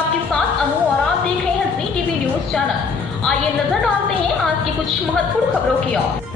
आपके साथ अनु और आप देख रहे हैं जी टीवी न्यूज चैनल। आइए नजर डालते हैं आज की कुछ महत्वपूर्ण खबरों की ओर।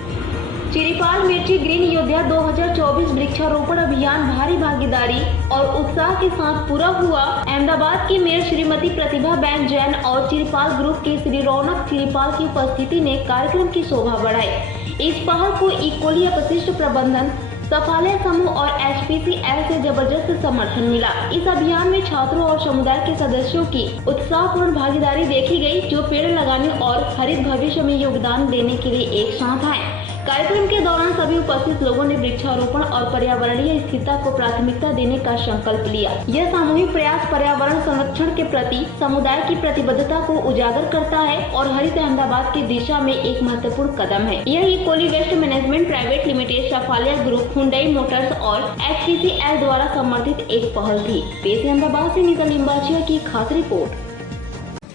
चिरीपाल मिर्ची ग्रीन योद्धा 2024 वृक्षारोपण अभियान भारी भागीदारी और उत्साह के साथ पूरा हुआ। अहमदाबाद की मेयर श्रीमती प्रतिभा बेन जैन और चिरीपाल ग्रुप के श्री रौनक चिरीपाल की उपस्थिति ने कार्यक्रम की शोभा बढ़ाई। इस पहल को इकोली अपशिष्ट प्रबंधन सफालय समूह और HPCL से जबरदस्त समर्थन मिला। इस अभियान में छात्रों और समुदाय के सदस्यों की उत्साहपूर्ण भागीदारी देखी गई, जो पेड़ लगाने और हरित भविष्य में योगदान देने के लिए एक साथ आए। कार्यक्रम के दौरान सभी उपस्थित लोगों ने वृक्षारोपण और पर्यावरणीय स्थिरता को प्राथमिकता देने का संकल्प लिया। यह सामूहिक प्रयास पर्यावरण संरक्षण के प्रति समुदाय की प्रतिबद्धता को उजागर करता है और हरित अहमदाबाद की दिशा में एक महत्वपूर्ण कदम है। यह इकोली वेस्ट मैनेजमेंट प्राइवेट लिमिटेड, सफालिया ग्रुप, हुंडई मोटर्स और HPCL द्वारा समर्थित एक पहल थी। पेश अहमदाबाद से नीता लिम्बाचिया की खास रिपोर्ट।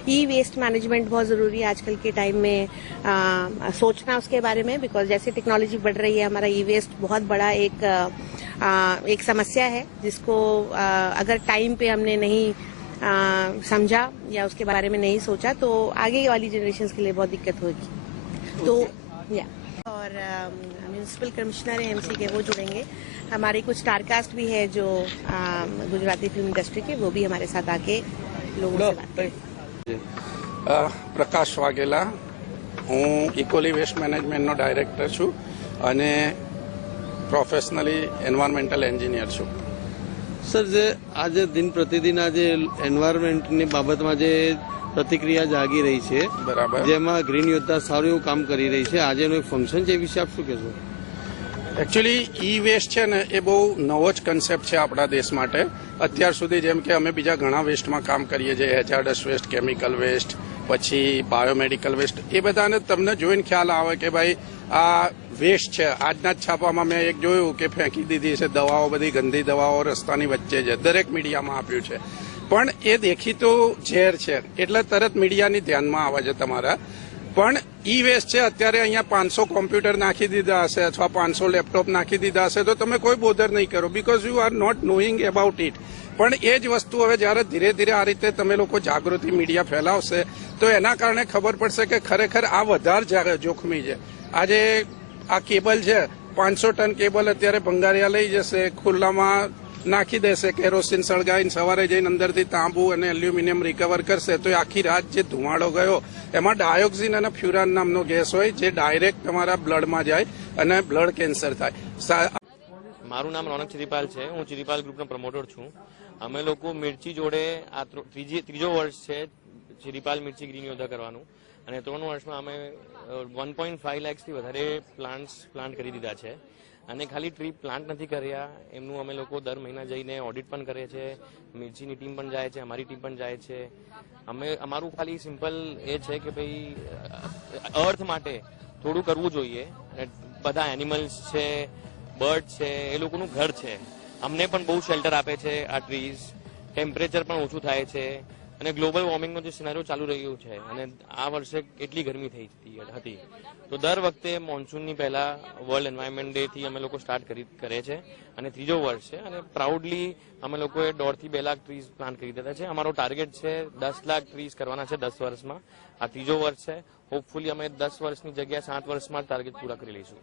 ई वेस्ट मैनेजमेंट बहुत ज़रूरी है आजकल के टाइम में, सोचना उसके बारे में, बिकॉज जैसे टेक्नोलॉजी बढ़ रही है हमारा ई वेस्ट बहुत बड़ा एक समस्या है, जिसको अगर टाइम पे हमने नहीं समझा या उसके बारे में नहीं सोचा तो आगे वाली जनरेशन्स के लिए बहुत दिक्कत होगी। तो और म्यूनिसिपल कमिश्नर है MC के, वो जुड़ेंगे। हमारी कुछ स्टारकास्ट भी है जो गुजराती फिल्म इंडस्ट्री के, वो भी हमारे साथ आके लोगों से बात करें। प्रकाश वाघेला, हूँ इकोली वेस्ट मैनेजमेंटનો ડાયરેક્ટર છું અને પ્રોફેશનલી એન્વાયરમેન્ટલ એન્જિનિયર છું। સર, જે આજે દિન પ્રતિદિન આજે એન્વાયરમેન્ટની બાબતમાં જે પ્રતિક્રિયા જાગી રહી છે, બરાબર, જેમાં ગ્રીન યોદ્ધા સારું એવું કામ કરી રહી છે, આજેનું એક ફંક્શન છે, એ વિશે આપ શું કહેશો? એકચ્યુઅલી ઈ વેસ્ટ છે ને એ બહુ નવો જ કન્સેપ્ટ છે આપણા દેશ માટે। અત્યાર સુધી જેમ કે અમે બીજા ઘણા વેસ્ટમાં કામ કરીએ છીએ, હેઝાર્ડસ વેસ્ટ, કેમિકલ વેસ્ટ, પછી બાયોમેડિકલ વેસ્ટ, એ બધાને તમને જોઈને ખ્યાલ આવે કે ભાઈ આ વેસ્ટ છે। આજના જ છાપામાં મેં એક જોયું કે ફેંકી દીધી છે દવાઓ, બધી ગંદી દવાઓ રસ્તાની વચ્ચે છે, દરેક મીડિયામાં આપ્યું છે, પણ એ દેખીતું ઝેર છે એટલે તરત મીડિયાની ધ્યાનમાં આવે છે તમારા। પણ ઈ વેસ્ટ છે, અત્યારે અહીંયા 500 કોમ્પ્યુટર નાખી દીધા હશે અથવા 500 લેપટોપ નાખી દીધા હશે તો તમે કોઈ બોધર નહીં કરો, because you are not knowing about it. પણ એ જ વસ્તુ હવે જ્યારે ધીરે ધીરે આ રીતે તમે લોકો જાગૃતિ મીડિયા ફેલાવશે તો એના કારણે ખબર પડશે કે ખરેખર આ વધારે જોખમી છે। આજે આ કેબલ છે, 500 ટન કેબલ અત્યારે ભંગારિયા લઈ જશે, ખુલ્લામાં નાખી દેશે, કેરોસીન સળગાવીને સવારે જઈને અંદરથી તાંબુ અને એલ્યુમિનિયમ રિકવર કરશે તો આખી રાત જે ધુમાડો ગયો એમાં ડાયોક્સિન અને ફ્યુરાન નામનો ગેસ હોય જે ડાયરેક્ટ તમારા બ્લડમાં જાય અને બ્લડ કેન્સર થાય। મારું નામ રૌનક ચિરીપાલ છે, હું ચિરીપાલ ગ્રુપનો પ્રમોટર છું। અમે લોકો મિર્ચી જોડે આ ત્રીજો વર્ષ છે ચિરીપાલ મિર્ચી ગ્રીન યોદ્ધા કરવાનું, અને 3 વર્ષમાં અમે 1.5 લાખથી વધારે પ્લાન્ટ કરી દીધા છે। અને ખાલી ટ્રી પ્લાન્ટ નથી કર્યા, એમનું અમે લોકો દર મહિના જઈને ઓડિટ પણ કરીએ છીએ। મિર્ચીની ટીમ પણ જાય છે, અમારી ટીમ પણ જાય છે। અમારું ખાલી સિમ્પલ એ છે કે ભાઈ અર્થ માટે થોડું કરવું જોઈએ। બધા એનિમલ્સ છે, બર્ડ છે, એ લોકોનું ઘર છે, અમને પણ બહુ શેલ્ટર આપે છે આ ટ્રીઝ। ટેમ્પરેચર પણ ઓછું થાય છે અને ગ્લોબલ વોર્મિંગનો જે સિનારીઓ ચાલુ રહ્યું છે, અને આ વર્ષે એટલી ગરમી થઈ હતી તો દર વખતે મોન્સૂનની પહેલા વર્લ્ડ એન્વાયરમેન્ટ ડે થી અમે લોકો સ્ટાર્ટ કરે છે, અને ત્રીજો વર્ષ છે, અને પ્રાઉડલી અમે લોકોએ 1.5 થી 2 લાખ ટ્રીઝ પ્લાન્ટ કરી દીધા છે। અમારો ટાર્ગેટ છે 10 લાખ ટ્રીઝ કરવાના છે 10 વર્ષમાં। આ ત્રીજો વર્ષ છે, હોપફુલી અમે 10 વર્ષની જગ્યાએ 7 વર્ષમાં ટાર્ગેટ પૂરા કરી લઈશું।